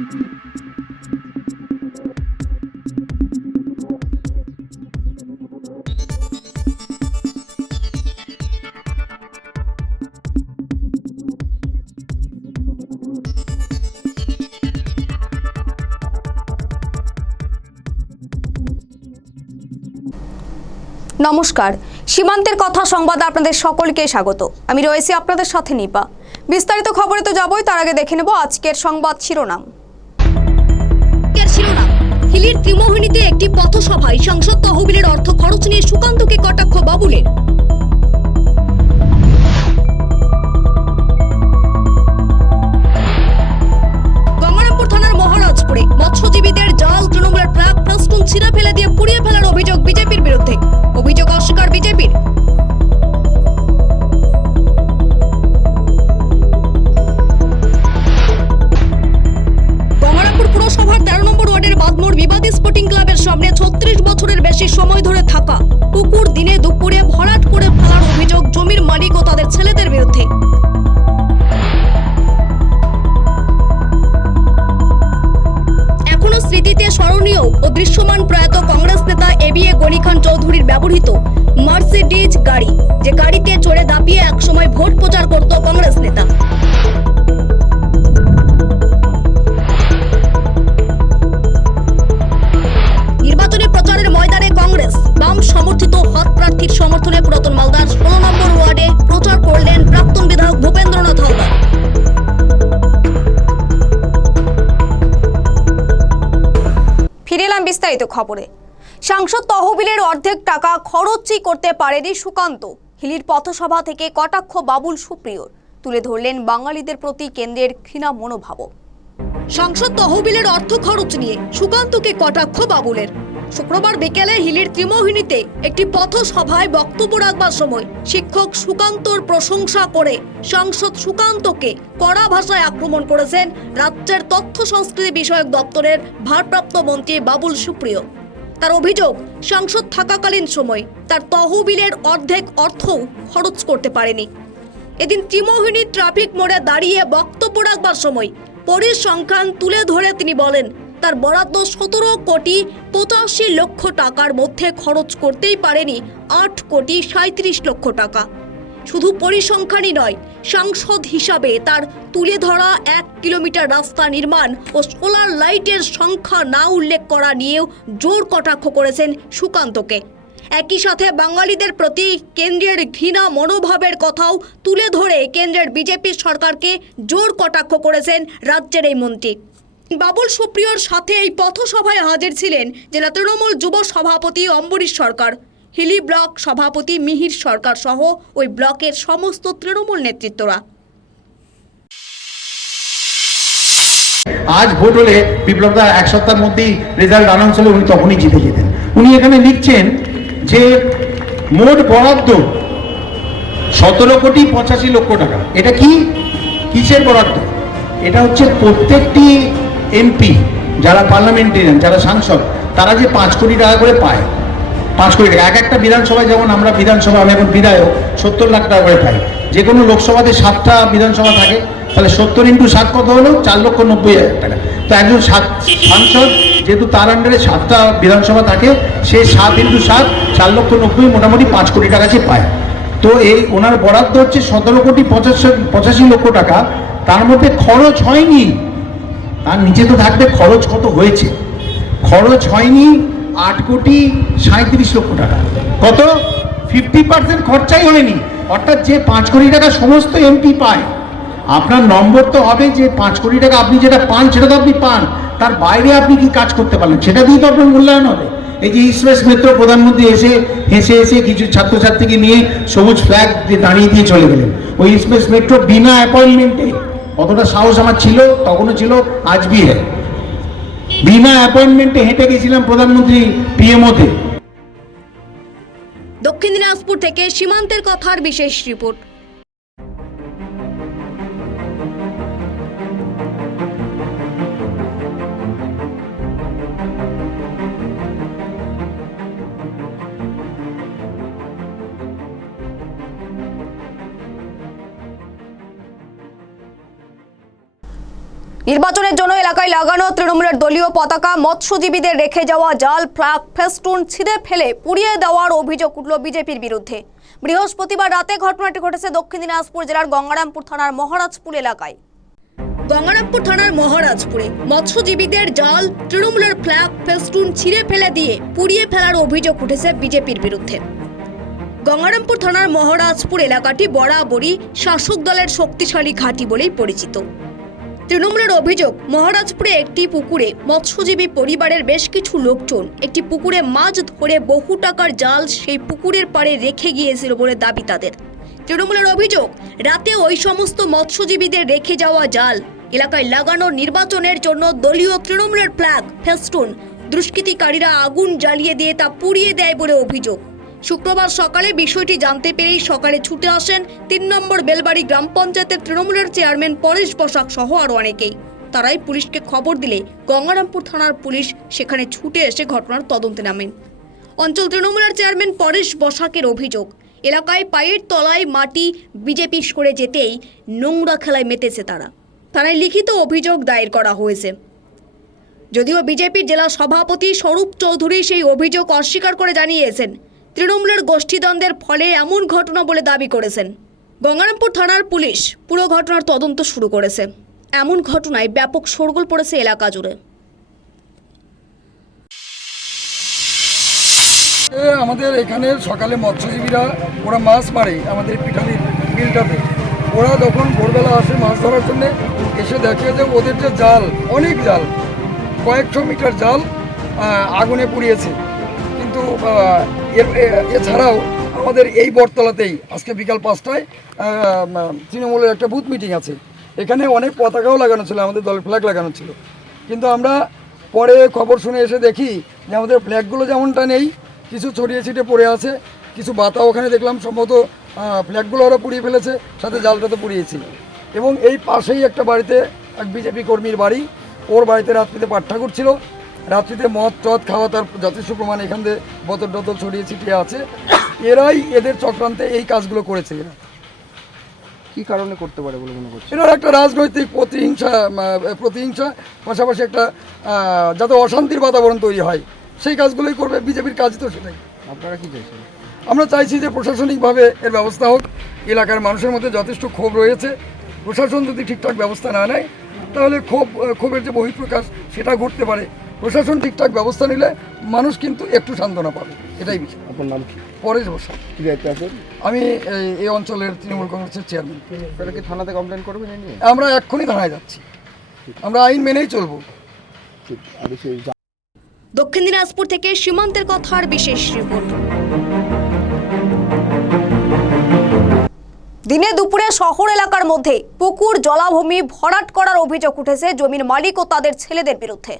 নমস্কার, সীমান্তের কথা সংবাদে আপনাদের সকলকে স্বাগত। আমি রয়েছি আপনাদের সাথে নিপা। বিস্তারিত খবরে তো যাবই, তার আগে দেখে নেব আজকের সংবাদ শিরোনাম। হিলির ত্রিমোহিনীতে একটি পথসভায় সংসদ তহবিলের অর্থ খরচ নিয়ে সুকান্তকে কটাক্ষ বাবুলের। গঙ্গারামপুর থানার মহারাজপুরে মৎস্যজীবীদের জাল তৃণমূলের ট্রাক প্লাস্টুন ছিঁড়ে ফেলে দিয়ে পুড়িয়ে ফেলার অভিযোগ বিজেপির বিরুদ্ধে। অভিযোগ অস্বীকার বিজেপির। গঙ্গারামপুর পুরসভার 13 নম্বর ওয়ার্ডের বাদমোড় বিবাদী স্পোর্টিং ক্লাবের সামনে 36 বছরের বেশি সময় ধরে থাকা পুকুর দিনে দুপুরে ভরাট করে ফেলার অভিযোগ জমির মালিক ও তাদের ছেলেদের বিরুদ্ধে। এখনো স্মৃতিতে স্মরণীয় ও দৃশ্যমান প্রয়াত কংগ্রেস নেতা এবিএ গনি খান চৌধুরীর ব্যবহৃত মার্সিডিজ গাড়ি, যে গাড়িতে চড়ে দাপিয়ে একসময় ভোট প্রচার করত কংগ্রেস নেতা। নির্বাচনী প্রচারের ময়দানে কংগ্রেস বাম সমর্থিত হট প্রার্থীর সমর্থনে পুরাতন মালদার 16 নম্বর ওয়ার্ডে প্রচার করলেন প্রাক্তন বিধায়ক ভূপেন্দ্রনাথ হালদার। ফিরে এলাম বিস্তারিত খবরে। সাংসদ তহবিলের অর্ধেক টাকা খরচই করতে পারেনি সুকান্ত। হিলির পথসভা থেকে কটাক্ষ বাবুল সুপ্রিয়র। তুলে ধরলেন বাঙালিদের প্রতি কেন্দ্রের ঘৃণা মনোভাব। সাংসদ তহবিলের অর্থ খরচ নিয়ে সুকান্তকে কটাক্ষ বাবুলের। শুক্রবার বিকেলে হিলির ত্রিমোহিনীতে একটি পথসভায় বক্তব্য রাখবার সময় শিক্ষক সুকান্তর প্রশংসা করে সাংসদ সুকান্তকে কড়া ভাষায় আক্রমণ করেছেন রাজ্যের তথ্য সংস্কৃতি বিষয়ক দপ্তরের ভারপ্রাপ্ত মন্ত্রী বাবুল সুপ্রিয়। তার অভিযোগ, সাংসদ থাকাকালীন সময় তার তহবিলের অর্ধেক অর্থও খরচ করতে পারেনি। এদিন ত্রিমোহিনী ট্রাফিক মোড়ে দাঁড়িয়ে বক্তব্য রাখবার সময় পরিসংখ্যান তুলে ধরে তিনি বলেন, তার বরাদ্দ 17 কোটি 85 লক্ষ টাকার মধ্যে খরচ করতেই পারেনি 8 কোটি 37 লক্ষ টাকা। শুধু পরিসংখ্যানই নয়, সাংসদ হিসাবে তার তুলে ধরা 1 কিলোমিটার রাস্তা নির্মাণ ও সোলার লাইটের সংখ্যা না উল্লেখ করা নিয়েও জোর কটাক্ষ করেছেন সুকান্তকে। একই সাথে বাঙালিদের প্রতি কেন্দ্রের ঘৃণা মনোভাবের কথাও তুলে ধরে কেন্দ্রের বিজেপি সরকারকে জোর কটাক্ষ করেছেন রাজ্যের এই মন্ত্রী। বাবুল সুপ্রিয়র সাথে এই পথসভায় হাজির ছিলেন জেলা তৃণমূল যুব সভাপতি অম্বরীশ সরকার, হিলি ব্লক সভাপতি মিহির সরকার সহ ওই ব্লকের সমস্ত তৃণমূল নেতৃত্বরা। আজ ভোট হলে বিপ্লবদা এক সপ্তাহের মধ্যেই রেজাল্ট অ্যানাউন্স হলে উনি তখনই জিতে যেতেন। উনি এখানে লিখছেন যে মোট বরাদ্দ 17 কোটি 85 লক্ষ টাকা। এটা কি কিসের বরাদ্দ? এটা হচ্ছে প্রত্যেকটি এমপি যারা পার্লামেন্টেরিয়ান, যারা সাংসদ, তারা যে 5 কোটি টাকা করে পায়। 5 কোটি টাকা এক একটা বিধানসভায়, যেমন আমরা বিধানসভা, আমি এখন বিধায়ক, 70 লাখ টাকা করে পাই। যে কোনো লোকসভাতে 7টা বিধানসভা থাকে, তাহলে 70 × 7 কত হলো? 4,90,000 টাকা। তো একজন সাংসদ যেহেতু তার আন্ডারে 7টা বিধানসভা থাকে, সে 7 × 7 4,90,000 মোটামুটি 5 কোটি টাকা সে পায়। তো এই ওনার বরাদ্দ হচ্ছে 17 কোটি 85 লক্ষ টাকা। তার মধ্যে খরচ হয়নি, তার নিচে তো থাকবে খরচ কত হয়েছে। খরচ হয়নি 8 কোটি 37 লক্ষ টাকা। কত? 50% খরচাই হয়নি। অর্থাৎ যে 5 কোটি টাকা সমস্ত এমপি পায়, আপনার নম্বর তো হবে যে 5 কোটি টাকা আপনি যেটা পান সেটা তো আপনি পান, তার বাইরে আপনি কি কাজ করতে পারলেন সেটা দিয়ে তো আপনার মূল্যায়ন হবে। এই যে ইস্টওয়েস্ট মেট্রো প্রধানমন্ত্রী হেসে কিছু ছাত্রছাত্রীকে নিয়ে সবুজ ফ্ল্যাগ দাঁড়িয়ে দিয়ে চলে গেলেন। ওই ইস্টওয়েস্ট মেট্রো বিনা অ্যাপয়েন্টমেন্টে, কতটা সাহস আমার ছিল, তখনও ছিল, আজ भी है, বিনা অ্যাপয়েন্টমেন্টে হেঁটে গেছিলাম প্রধানমন্ত্রী পিএমওতে। দক্ষিণ দিনাজপুর থেকে সীমান্তের কথার বিশেষ রিপোর্ট। নির্বাচনের জন্য এলাকায় লাগানো তৃণমূলের দলীয় পতাকা, মৎস্যজীবীদের রেখে যাওয়া জাল, ফ্ল্যাগ, ফেস্টুন ছিঁড়ে ফেলে পুড়িয়ে দেওয়ার অভিযোগ উঠল বিজেপির বিরুদ্ধে। বৃহস্পতিবার রাতে ঘটনাটি ঘটেছে দক্ষিণ দিনাজপুর জেলার গঙ্গারামপুর থানার মহারাজপুর এলাকায়। গঙ্গারামপুর থানার মহারাজপুরে মৎস্যজীবীদের জাল, তৃণমূলের ফ্ল্যাগ, ফেস্টুন ছিঁড়ে ফেলে দিয়ে পুড়িয়ে ফেলার অভিযোগ উঠেছে বিজেপির বিরুদ্ধে। গঙ্গারামপুর থানার মহারাজপুর এলাকাটি বরাবরই শাসক দলের শক্তিশালী ঘাঁটি বলেই পরিচিত। তৃণমূলের অভিযোগ, মহারাজপুরে একটি পুকুরে মৎস্যজীবী পরিবারের বেশ কিছু লোকজন একটি পুকুরে মাছ ধরে বহু টাকার জাল সেই পুকুরের পাড়ে রেখে গিয়েছিল বলে দাবি তাদের। তৃণমূলের অভিযোগ, রাতে ওই সমস্ত মৎস্যজীবীদের রেখে যাওয়া জাল এলাকায় লাগানো নির্বাচনের জন্য দলীয় তৃণমূলের ফ্ল্যাগ, ফেস্টুন দুষ্কৃতিকারীরা আগুন জ্বালিয়ে দিয়ে তা পুড়িয়ে দেয় বলে অভিযোগ। শুক্রবার সকালে বিষয়টি জানতে পেরেই সকালে ছুটে আসেন ৩ নম্বর বেলবাড়ি গ্রাম পঞ্চায়েতের তৃণমূলের চেয়ারম্যান পরেশ বসাক সহ আরও অনেকেই। তারাই পুলিশকে খবর দিলে গঙ্গারামপুর থানার পুলিশ সেখানে ছুটে এসে ঘটনার তদন্তে নামেন। অঞ্চল তৃণমূলের চেয়ারম্যান পরেশ বসাকের অভিযোগ, এলাকায় পায়ের তলায় মাটি বিজেপি সরে যেতেই নোংরা খেলায় মেতেছে তারা। থানায় লিখিত অভিযোগ দায়ের করা হয়েছে। যদিও বিজেপির জেলা সভাপতি স্বরূপ চৌধুরী সেই অভিযোগ অস্বীকার করে জানিয়েছেন তৃণমূলের গোষ্ঠীদ্বন্দ্বের ফলে এমন ঘটনা বলে দাবি করেছেন। গঙ্গারামপুর থানার পুলিশ পুরো ঘটনার তদন্ত শুরু করেছে। এমন ঘটনায় ব্যাপক শোরগোল পড়েছে এলাকা জুড়ে। আমাদের এখানে সকালে মৎস্যজীবীরা ওরা মাছ মারে আমাদের পিঠালির বিলটাতে। ওরা যখন ভোরবেলা আসে মাছ ধরার জন্য, এসে দেখে যে ওদের যে জাল, অনেক জাল, কয়েকশো মিটার জাল আগুনে পুড়িয়েছে। কিন্তু এছাড়াও আমাদের এই বটতলাতেই আজকে বিকাল 5টায় তৃণমূলের একটা বুথ মিটিং আছে। এখানে অনেক পতাকাও লাগানো ছিল, আমাদের দলের ফ্ল্যাগ লাগানো ছিল। কিন্তু আমরা পরে খবর শুনে এসে দেখি যে আমাদের ফ্ল্যাগগুলো যেমনটা নেই, কিছু ছড়িয়ে ছিটে পড়ে আছে, কিছু বাতা ওখানে দেখলাম, সম্ভবত ফ্ল্যাগগুলো ওরা পুড়িয়ে ফেলেছে, সাথে জালটা তো পুড়িয়েছি। এবং এই পাশেই একটা বাড়িতে এক বিজেপি কর্মীর বাড়ি, ওর বাড়িতে রাত্রিতে পাঠ ঠাকুর ছিল। রাত্রিতে মদ টদ খাওয়া তার যথেষ্ট প্রমাণ এখান থেকে বোতল টোতল ছড়িয়ে ছিটিয়ে আছে। এরাই এদের চক্রান্তে এই কাজগুলো করেছে। এরা কি কারণে করতে পারে বলে মনে করছে? এরা একটা রাজনৈতিক প্রতিহিংসা, পাশাপাশি একটা যাতে অশান্তির বাতাবরণ তৈরি হয়, সেই কাজগুলোই করবে। বিজেপির কাজ তো সেটাই। আপনারা কি চাইছেন? আমরা চাইছি যে প্রশাসনিকভাবে এর ব্যবস্থা হোক। এলাকার মানুষের মধ্যে যথেষ্ট ক্ষোভ রয়েছে। প্রশাসন যদি ঠিকঠাক ব্যবস্থা না নেয় তাহলে ক্ষোভের যে বহিঃপ্রকাশ সেটা ঘটতে পারে। প্রশাসন ঠিকঠাক ব্যবস্থা নিলে মানুষ কিন্তু একটু সান্ত্বনা পাবে, এটাই বিষয়। আপনার নাম কি? পরেশ বসা। কি দায়িত্বে আছেন? আমি এই অঞ্চলের তৃণমূল কংগ্রেসের চেয়ারম্যান। আপনারা কি থানাতে কমপ্লেন করবেন এই নিয়ে? আমরা এক্ষুনি থানায় যাচ্ছি, আমরা আইন মেনেই চলবো। আর সেই দক্ষিণ দিনাজপুর থেকে সীমান্তের কথার বিশেষ রিপোর্ট। দিনে দুপুরে শহর এলাকার মধ্যে পুকুর, জলাভূমি ভরাট করার অভিযোগ উঠেছে জমির মালিক ও তাদের ছেলেদের বিরুদ্ধে।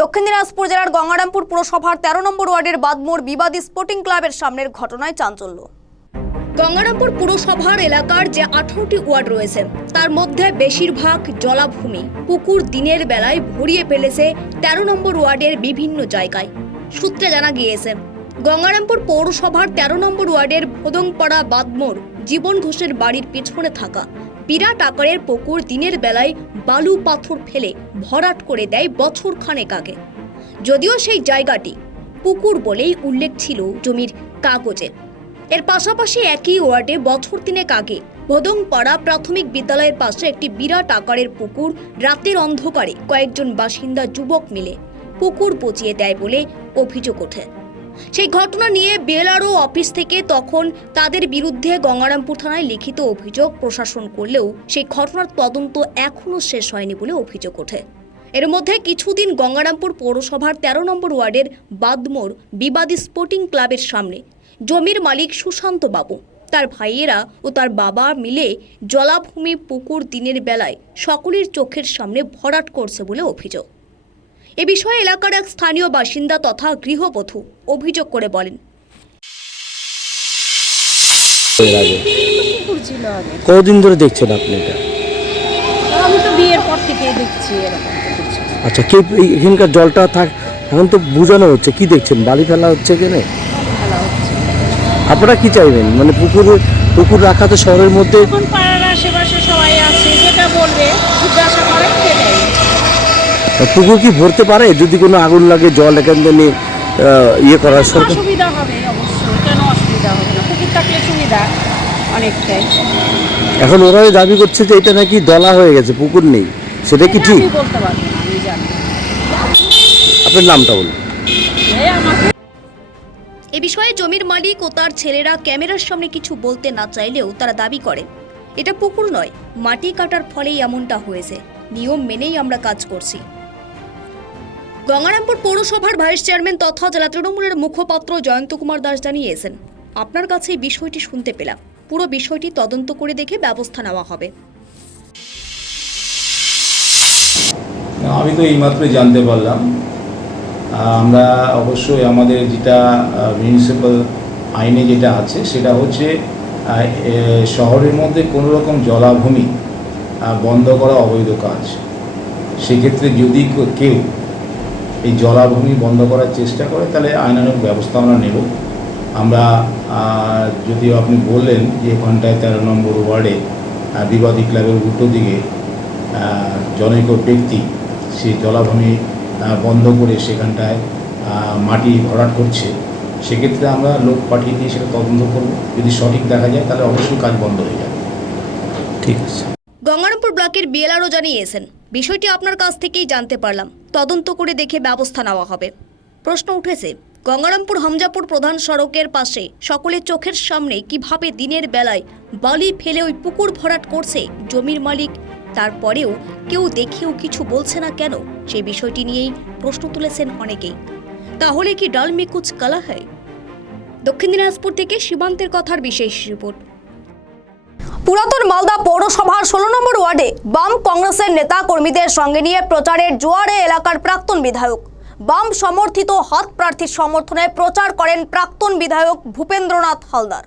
দক্ষিণ দিনাজপুর জেলার গঙ্গারামপুর পুরসভার 13 নম্বর ওয়ার্ডের বাদমোড় বিবাদী স্পোর্টিং ক্লাবের সামনের ঘটনায় চাঞ্চল্য। গঙ্গারামপুর পুরসভার এলাকার যে 18টি ওয়ার্ড রয়েছে তার মধ্যে বেশিরভাগ জলাভূমি পুকুর দিনের বেলায় ভরিয়ে ফেলেছে 13 নম্বর ওয়ার্ডের বিভিন্ন জায়গায়। সূত্রে জানা গিয়েছে গঙ্গারামপুর পৌরসভার 13 নম্বর ওয়ার্ডের ভোদংপাড়া বাদমোড় জীবন ঘোষের বাড়ির পেছনে থাকা বিরাট আকারের পুকুর দিনের বেলায় বালু পাথর ফেলে ভরাট করে দেয় বছর খানেক আগে। যদিও সেই জায়গাটি পুকুর বলেই উল্লেখ ছিল জমির কাগজে। এর পাশাপাশি একই ওয়ার্ডে বছর 3 আগে ভোদংপাড়া প্রাথমিক বিদ্যালয়ের পাশে একটি বিরাট আকারের পুকুর রাতের অন্ধকারে কয়েকজন বাসিন্দা যুবক মিলে পুকুর পচিয়ে দেয় বলে অভিযোগ ওঠে। সেই ঘটনা নিয়ে বিএলআরও অফিস থেকে তখন তাদের বিরুদ্ধে গঙ্গারামপুর থানায় লিখিত অভিযোগ প্রশাসন করলেও সেই ঘটনার তদন্ত এখনও শেষ হয়নি বলে অভিযোগ ওঠে। এর মধ্যে কিছুদিন গঙ্গারামপুর পৌরসভার 13 নম্বর ওয়ার্ডের বাদমোড় বিবাদী স্পোর্টিং ক্লাবের সামনে জমির মালিক সুশান্ত বাবু, তার ভাইয়েরা ও তার বাবা মিলে জলাভূমি পুকুর দিনের বেলায় সকলের চোখের সামনে ভরাট করছে বলে অভিযোগ। এ বিষয়ে এলাকার এক স্থানীয় বাসিন্দা তথা গৃহবধূ অভিযোগ করে বলেন, কতদিন ধরে দেখছেন আপনি এটা? আমি তো বিয়ের পর থেকে দেখছি এরকম করছে। আচ্ছা, কে এখানকার জলটা এখন তো বুঝানো হচ্ছে, কি দেখছেন? বালি ফেলা হচ্ছে কেন? খেলা হচ্ছে। আপনারা কি চাইবেন? মানে পুকুর রাখা তো শহরের মধ্যে, এখন পাড়ার আশেপাশে সবাই আছে, যেটা বলবে জিজ্ঞাসা করেন সেটাই। পুকুর কি ভরতে পারে যদি কোনো আগুন লাগে, জল এখান থেকে নিয়ে ইয়ে করার সরকার? অসুবিধা হবে অবশ্যই, কেন অসুবিধা হবে না, পুকুর থাকলে সুবিধা অনেকটাই। এখন ওরাই দাবি করছে যে এটা নাকি দলা হয়ে গেছে, পুকুর নেই, সেটা কি এটা ঠিক? আমি বলতে পারবো না, আমি জানি না। আপনার নামটা বলুন। এই আমাকে এ বিষয়ে জমির মালিক ও তার ছেলেরা ক্যামেরার সামনে কিছু বলতে না চাইলেও তারা দাবি করেন এটা পুকুর নয়, মাটি কাটার ফলেই এমনটা হয়েছে, নিয়ম মেনেই আমরা কাজ করছি। গঙ্গারামপুর পৌরসভার ভাইস চেয়ারম্যান তথা জেলা তৃণমূলের মুখপাত্র জয়ন্ত কুমার দাস জানিয়েছেন, আপনার কাছে এই বিষয়টি শুনতে পেলাম, পুরো বিষয়টি তদন্ত করে দেখে ব্যবস্থা নেওয়া হবে। আমি তো এইমাত্রই জানতে পারলাম। আমরা অবশ্যই আমাদের যেটা মিউনিসিপ্যাল আইনে যেটা আছে সেটা হচ্ছে শহরের মধ্যে কোনো রকম জলাভূমি বন্ধ করা অবৈধ কাজ। সেক্ষেত্রে যদি কেউ এই জলাভূমি বন্ধ করার চেষ্টা করে তাহলে আইনানুগ ব্যবস্থা আমরা নেব। আমরা যদিও আপনি বললেন যে ওখানটায় 13 নম্বর ওয়ার্ডে বিবাদী ক্লাবের উল্টো দিকে জনৈক ব্যক্তি সেই জলাভূমি বন্ধ করে সেখানটায় মাটি ভরাট করছে, সেক্ষেত্রে আমরা লোক পাঠিয়ে দিয়ে সেটা তদন্ত করব। যদি সঠিক দেখা যায় তাহলে অবশ্যই কাজ বন্ধ হয়ে যাবে। ঠিক আছে। গঙ্গারামপুর ব্লকের বিএলআরও জানিয়েছেন, বিষয়টি আপনার কাছ থেকেই জানতে পারলাম, তদন্ত করে দেখে ব্যবস্থা নেওয়া হবে। প্রশ্ন উঠেছে, গঙ্গারামপুর হামজাপুর প্রধান সড়কের পাশে সকলের চোখের সামনে কিভাবে দিনের বেলায় বালি ফেলে ওই পুকুর ভরাট করছে জমির মালিক, তারপরেও কেউ দেখেও কিছু বলছে না কেন? সেই বিষয়টি নিয়েই প্রশ্ন তুলেছেন অনেকেই। তাহলে কি ডাল মে কুছ কালা হয়? দক্ষিণ দিনাজপুর থেকে সীমান্তের কথার বিশেষ রিপোর্ট। পুরাতন মালদা পৌরসভার 16 নম্বর ওয়ার্ডে বাম কংগ্রেসের নেতা কর্মীদের সঙ্গে নিয়ে প্রচারের জোয়ারে এলাকার প্রাক্তন বিধায়ক। বাম সমর্থিত হাত প্রার্থীর সমর্থনে প্রচার করেন প্রাক্তন বিধায়ক ভূপেন্দ্রনাথ হালদার।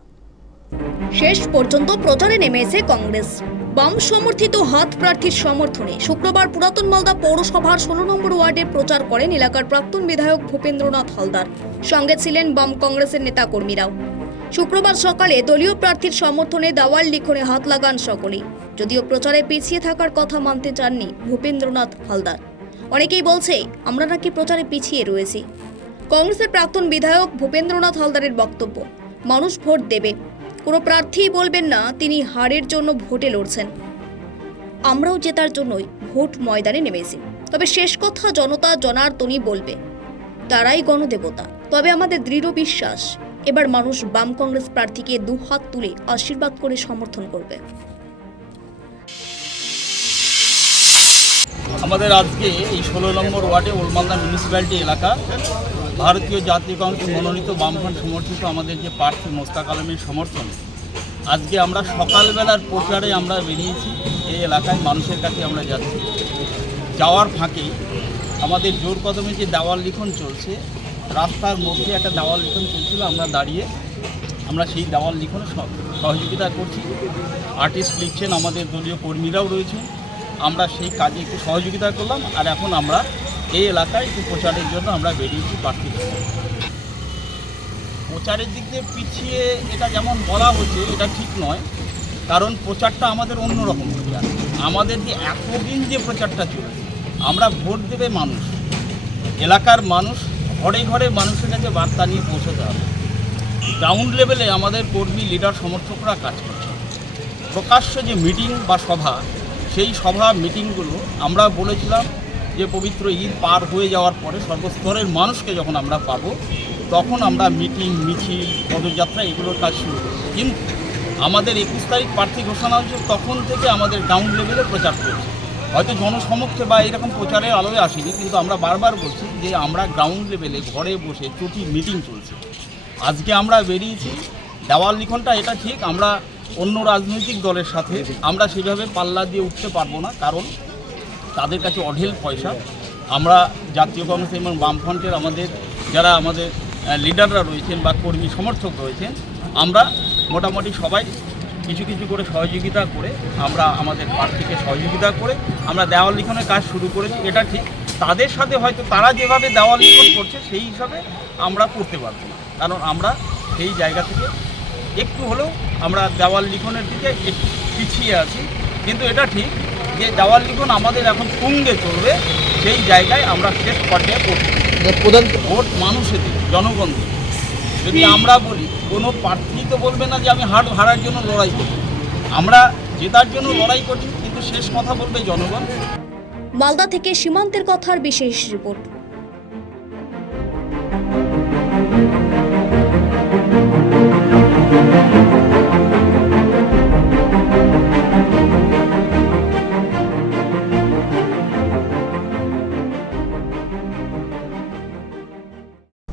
শেষ পর্যন্ত প্রচারে নেমেছে কংগ্রেস। বাম সমর্থিত হাত প্রার্থীর সমর্থনে শুক্রবার পুরাতন মালদা পৌরসভার 16 নম্বর ওয়ার্ডে প্রচার করেন এলাকার প্রাক্তন বিধায়ক ভূপেন্দ্রনাথ হালদার। সঙ্গে ছিলেন বাম কংগ্রেসের নেতা কর্মীরাও। শুক্রবার সকালে দলীয় প্রার্থীর সমর্থনে দেওয়াল লিখনে হাত লাগান সকলেই। যদিও প্রচারে পিছিয়ে থাকার কথা মানতে চাননি ভূপেন্দ্রনাথ হালদার। অনেকেই বলছে আমরা নাকি প্রচারে পিছিয়ে রয়েছি। কংগ্রেসের প্রাক্তন বিধায়ক ভূপেন্দ্রনাথ হালদারের বক্তব্য, মানুষ ভোট দেবে, কোনো প্রার্থীই বলবেন না তিনি হারের জন্য ভোটে লড়ছেন। আমরাও জেতার জন্যই ভোট ময়দানে নেমেছি, তবে শেষ কথা জনতা জনার্দনই বলবে, তারাই গণদেবতা। তবে আমাদের দৃঢ় বিশ্বাস এবার মানুষ বাম কংগ্রেস প্রার্থীকে দুহাত তুলে আশীর্বাদ করে সমর্থন করবে। আমাদের আজকে এই 16 নম্বর ওয়ার্ডে ওলমালদা মিউনিসিপ্যালিটি এলাকা ভারতীয় জাতীয় কংগ্রেস মনোনীত বামফ্রন্ট সমর্থিত আমাদের যে প্রার্থী মোস্তাক আলমের সমর্থন, আজকে আমরা সকালবেলার প্রচারে আমরা বেরিয়েছি। এই এলাকায় মানুষের কাছে আমরা যাচ্ছি। যাওয়ার ফাঁকে আমাদের জোর কদমে যে দেওয়াল লিখন চলছে, রাস্তার মধ্যে একটা দেওয়াল লিখন চলছিল, আমরা দাঁড়িয়ে আমরা সেই দেওয়াল লিখনে সহযোগিতা করছি। আর্টিস্ট লিখছেন, আমাদের দলীয় কর্মীরাও রয়েছে, আমরা সেই কাজে একটু সহযোগিতা করলাম। আর এখন আমরা এই এলাকায় একটু প্রচারের জন্য আমরা বেরিয়েছি প্রার্থী। প্রচারের দিক দিয়ে পিছিয়ে এটা যেমন বলা হচ্ছে এটা ঠিক নয়, কারণ প্রচারটা আমাদের অন্যরকম প্রচার। আমাদের যে এতদিন যে প্রচারটা চলেছে, আমরা ভোট দেবে মানুষ, এলাকার মানুষ, ঘরে ঘরে মানুষের কাছে বার্তা নিয়ে পৌঁছতে হবে। গ্রাউন্ড লেভেলে আমাদের কর্মী লিডার সমর্থকরা কাজ করছে। প্রকাশ্য যে মিটিং বা সভা, সেই সভা মিটিংগুলো আমরা বলেছিলাম যে পবিত্র ঈদ পার হয়ে যাওয়ার পরে সর্বস্তরের মানুষকে যখন আমরা পাবো তখন আমরা মিটিং, মিছিল, পদযাত্রা এগুলোর কাজ শুরু করব। কিন্তু আমাদের 21 তারিখ প্রার্থী ঘোষণা হয়েছে, তখন থেকে আমাদের গ্রাউন্ড লেভেলে প্রচার চলছে। হয়তো জনসমক্ষে বা এরকম প্রচারের আলোয় আসেনি, কিন্তু আমরা বারবার বলছি যে আমরা গ্রাউন্ড লেভেলে ঘরে বসে চটি মিটিং চলছে। আজকে আমরা বেরিয়েছি, দেওয়াল লিখনটা এটা ঠিক, আমরা অন্য রাজনৈতিক দলের সাথে আমরা সেভাবে পাল্লা দিয়ে উঠতে পারবো না, কারণ তাদের কাছে অঢেল পয়সা। আমরা জাতীয় কংগ্রেস এবং বামফ্রন্টের আমাদের যারা আমাদের লিডাররা রয়েছেন বা কর্মী সমর্থক রয়েছেন, আমরা মোটামুটি সবাই কিছু কিছু করে সহযোগিতা করে আমরা আমাদের প্রার্থীকে সহযোগিতা করে আমরা দেওয়াল লিখনের কাজ শুরু করেছি। এটা ঠিক, তাদের সাথে হয়তো তারা যেভাবে দেওয়াল লিখন করছে সেই হিসাবে আমরা করতে পারবো না, কারণ আমরা সেই জায়গা থেকে একটু হলেও আমরা দেওয়াল লিখনের দিকে একটু পিছিয়ে আছি। কিন্তু এটা ঠিক যে দেওয়াল লিখন আমাদের এখন তুঙ্গে চলবে, সেই জায়গায় আমরা শেষ পর্যায়ে পৌঁছে প্রধান ভোট মানুষেদের, জনগণদের। যদি আমরা বলি, কোনো প্রার্থী তো বলবে না যে আমি হারার জন্য লড়াই করি, আমরা জেতার জন্য লড়াই করি, কিন্তু শেষ কথা বলবে জনগণ। মালদা থেকে সীমান্তের কথার বিশেষ রিপোর্ট।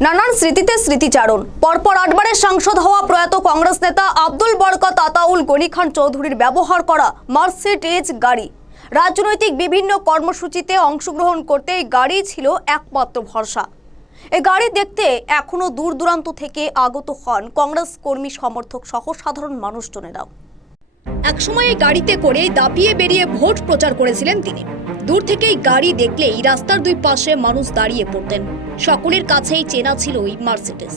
নানান স্মৃতিতে স্মৃতিচারণ। পরপর 8 বারের সাংসদ হওয়া প্রয়াত কংগ্রেস নেতা আব্দুল বরকত আতাউল গনি খান চৌধুরীর ব্যবহার করা মার্সিডিজ গাড়ি। রাজনৈতিক বিভিন্ন কর্মসূচিতে অংশগ্রহণ করতে এই গাড়ি ছিল একমাত্র ভরসা। এই গাড়ি দেখতে এখনো দূর দূরান্ত থেকে আগত হন কংগ্রেস কর্মী, সমর্থক সহ সাধারণ মানুষজনেরাও। একসময় এই গাড়িতে করে দাপিয়ে বেরিয়ে ভোট প্রচার করেছিলেন তিনি। দূর থেকেই গাড়ি দেখলেই রাস্তার দুই পাশে মানুষ দাঁড়িয়ে পড়তেন। সকলের কাছেই চেনা ছিল এই মার্সিডিজ,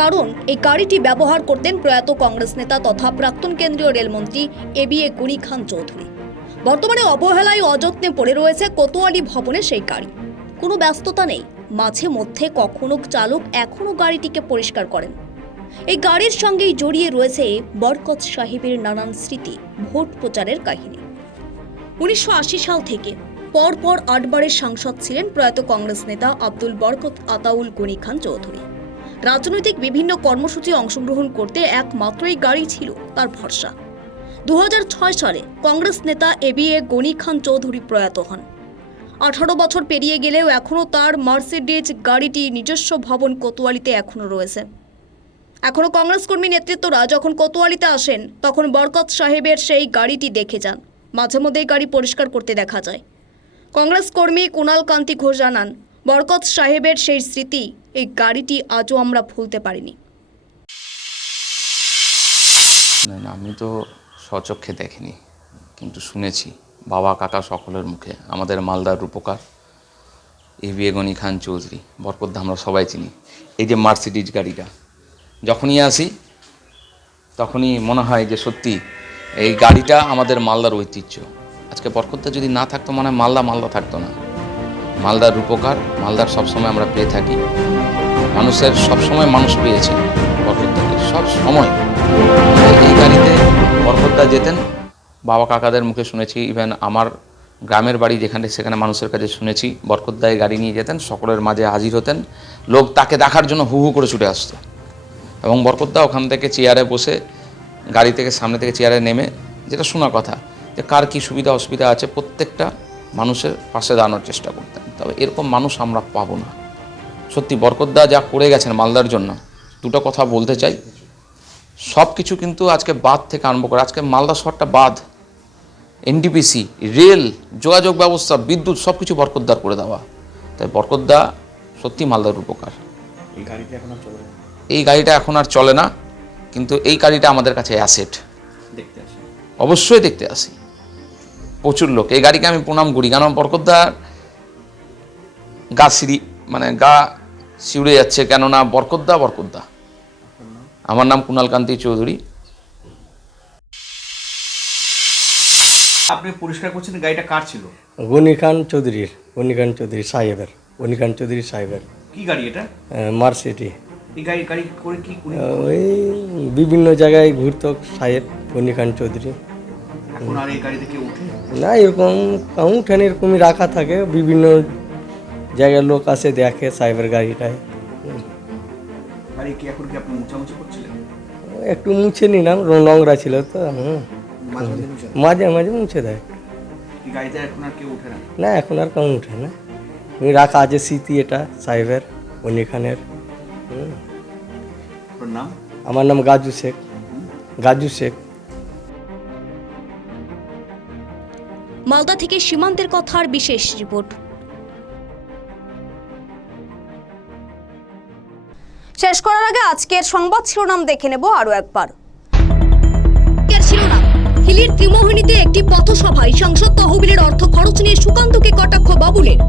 কারণ এই গাড়িটি ব্যবহার করতেন প্রয়াত কংগ্রেস নেতা তথা প্রাক্তন কেন্দ্রীয় রেলমন্ত্রী এবিএ গনি খান চৌধুরী। বর্তমানে অবহেলায় অযত্নে পড়ে রয়েছে কোতোয়ালি ভবনে সেই গাড়ি। কোনো ব্যস্ততা নেই, মাঝে মধ্যে কখনো চালক এখনো গাড়িটিকে পরিষ্কার করেন। এই গাড়ির সঙ্গেই জড়িয়ে রয়েছে বরকত সাহেবের নানান স্মৃতি, ভোট প্রচারের কাহিনী। 1980 সাল থেকে পরপর 8 বারের সাংসদ ছিলেন প্রয়াত কংগ্রেস নেতা আব্দুল বরকত আতাউল গনি খান চৌধুরী। রাজনৈতিক বিভিন্ন কর্মসূচি অংশগ্রহণ করতে একমাত্রই গাড়ি ছিল তার ভরসা। 2006 সালে কংগ্রেস নেতা এবিএ গনি খান চৌধুরী প্রয়াত হন। 18 বছর পেরিয়ে গেলেও এখনও তার মার্সিডিজ গাড়িটি নিজস্ব ভবন কোতোয়ালিতে এখনও রয়েছে। এখনও কংগ্রেস কর্মী নেতৃত্বরা যখন কোতোয়ালিতে আসেন তখন বরকত সাহেবের সেই গাড়িটি দেখে যান। মাঝে মধ্যেই গাড়ি পরিষ্কার করতে দেখা যায়। কংগ্রেস কর্মী কুণাল কান্তি ঘোষ জানান, বরকত সাহেবের সেই স্মৃতি, এই গাড়িটি আজও আমরা ভুলতে পারিনি। না, আমি তো স্বচক্ষে দেখিনি, কিন্তু শুনেছি বাবা কাকা সকলের মুখে। আমাদের মালদার রূপকার এবিএ গনি খান চৌধুরী, বরকতদা আমরা সবাই চিনি। এই যে মার্সিডিজ গাড়িটা যখনই আসি তখনই মনে হয় যে সত্যি এই গাড়িটা আমাদের মালদার ঐতিহ্য। আজকে বরকতদা যদি না থাকতো মনে হয় মালদা থাকতো না। মালদার রূপকার, মালদার সবসময় আমরা পেয়ে থাকি। মানুষের সবসময় মানুষ পেয়েছে বরকতদাকে, সব সময়। এই গাড়িতে বরকতদা যেতেন, বাবা কাকাদের মুখে শুনেছি, ইভেন আমার গ্রামের বাড়ি যেখানে সেখানে মানুষের কাছে শুনেছি বরকতদা এই গাড়ি নিয়ে যেতেন, সকলের মাঝে হাজির হতেন, লোক তাকে দেখার জন্য হু হু করে ছুটে আসতো। এবং বরকতদা ওখান থেকে চেয়ারে বসে, গাড়ি থেকে সামনে থেকে চেয়ারে নেমে, যেটা শোনা কথা যে কার কী সুবিধা অসুবিধা আছে প্রত্যেকটা মানুষের পাশে দাঁড়ানোর চেষ্টা করতেন। তবে এরকম মানুষ আমরা পাবো না। সত্যি বরকতদা যা করে গেছেন মালদার জন্য, দুটো কথা বলতে চাই। সব কিছু কিন্তু আজকে বাঁধ থেকে আরম্ভ করে, আজকে মালদা শহরটা বাঁধ, এনটিপিসি, রেল, যোগাযোগ ব্যবস্থা, বিদ্যুৎ, সব কিছু বরকতদার করে দেওয়া। তাই বরকতদা সত্যি মালদার উপকার। এই গাড়িটা এখন আর চলে না, কিন্তু এই গাড়িটা আমাদের কাছে অ্যাসেট। অবশ্যই দেখতে আসি প্রচুর লোক। এই গাড়িকে আমি প্রণাম করি, কারণ বরকতদার গা শিউড়ে যাচ্ছে, কেননা বরকতদা। আমার নাম কুণাল কান্তি চৌধুরী। আপনি পরিষ্কার করছেন, গাড়িটা কার ছিল? গনি খান চৌধুরীর সাহেবের। গনি খান চৌধুরী সাহেবের। কি গাড়ি এটা? মার্সিডি। এই গাড়ি করে কি ওই বিভিন্ন জায়গায় ঘুরতো সাহেব গনি খান চৌধুরী। এখন আর এই গাড়িতে কেউ উঠে না, এরকম উঠেন, এরকমই রাখা থাকে। বিভিন্ন জায়গায় লোক আসে দেখে সাহেবের গাড়িটায়। গাড়ি কি এখন কি আপনি মুছামুছি করছিলেন? একটু মুছে নিলাম, নোংরা ছিল তো। মাঝে মাঝে মুছে দেয়। এই গাড়িতে এখন আর কেউ উঠে না? না, এখন আর কেউ উঠে না। রাখা আছে স্মৃতি এটা সাহেবের, গনি খানের। নাম? আমার নাম গাজু শেখ। মালদা থেকে সীমান্তের কথার বিশেষ রিপোর্ট। শেষ করার আগে আজকের সংবাদ শিরোনাম দেখে নেব আরো একবার। শিরোনাম: হিলির ত্রিমোহিনীতে একটি পথসভায় সংসদ তহবিলের অর্থ খরচ নিয়ে সুকান্তকে কটাক্ষ বাবুলের।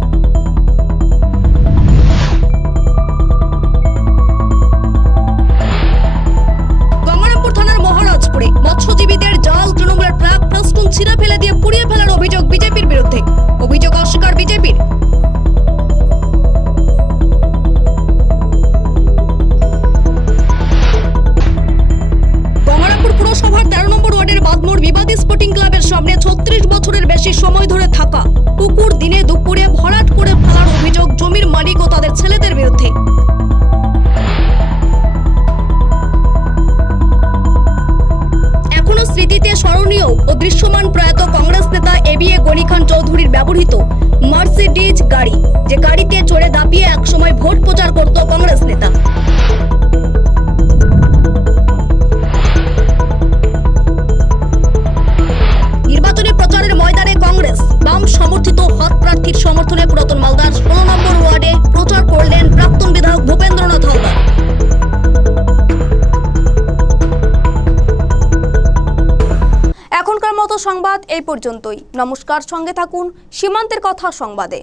গঙ্গারামপুর থানার মহারাজপুরে মৎস্যজীবীদের জাল তৃণমূলের ট্রাক প্লাস্টুন ছিঁড়ে ফেলে দিয়ে পুড়িয়ে ফেলার অভিযোগ বিজেপির বিরুদ্ধে। অভিযোগ অস্বীকার বিজেপির। মার্সিডিজ গাড়ি, যে গাড়িতে চড়ে দাপিয়ে একসময় ভোট প্রচার করত কংগ্রেস নেতা। নির্বাচনী প্রচারের ময়দানে কংগ্রেস বাম সমর্থিত হট প্রার্থীর সমর্থনে পুরাতন মালদার 16 নম্বর ওয়ার্ডে প্রচার করলেন প্রাক্তন বিধায়ক ভূপেন্দ্রনাথ হালদার। এখনকার মতো সংবাদ এই পর্যন্তই। নমস্কার, সঙ্গে থাকুন সীমান্তের কথা সংবাদে।